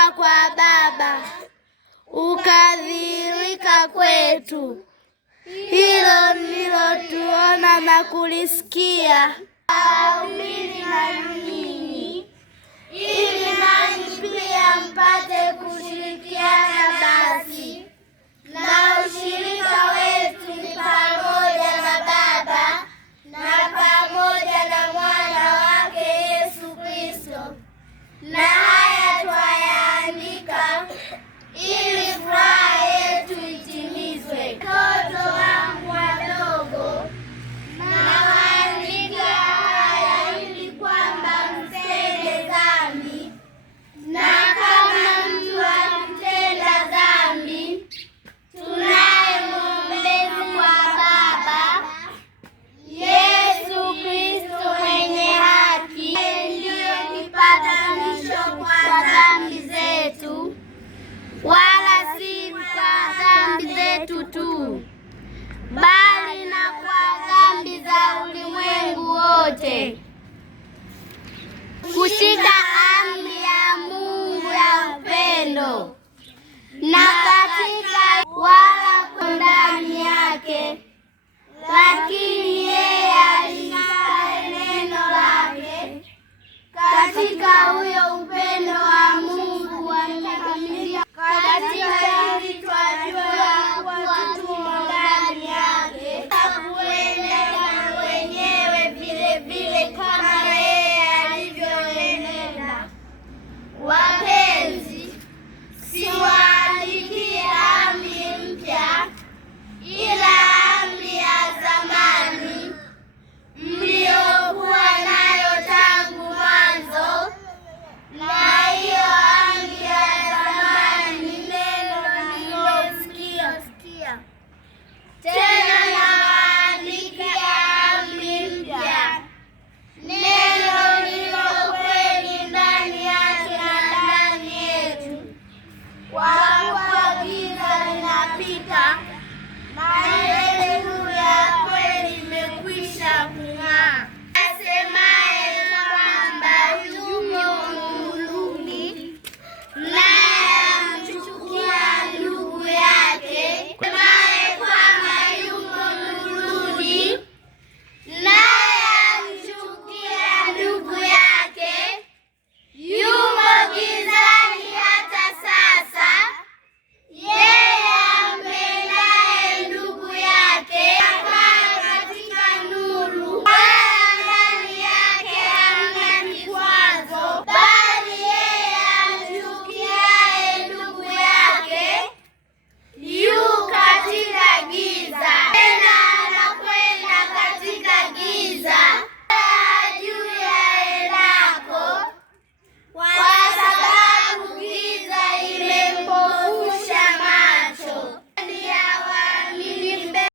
kutoka kwa Baba ukadhihirika kwetu. Hilo ndilo tuona na kulisikia. Waumini na nyinyi, ili nanyi pia mpate kushirikiana basi, na ushirika wetu ni pamoja na Baba na pamoja na Mwana wake Yesu Kristo. Na haya twayaandika ili furaha yetu itimizwe. Watoto wangu wadogo, nawaandikia haya ili kwamba msitende dhambi, na kama mtu akitenda dhambi, tunaye mwombezi wa Baba, Yesu Kristo mwenye haki, ndiyo kipatanisho kwa dhambi zetu, wala si kwa dhambi zetu tu, bali na kwa dhambi za ulimwengu wote.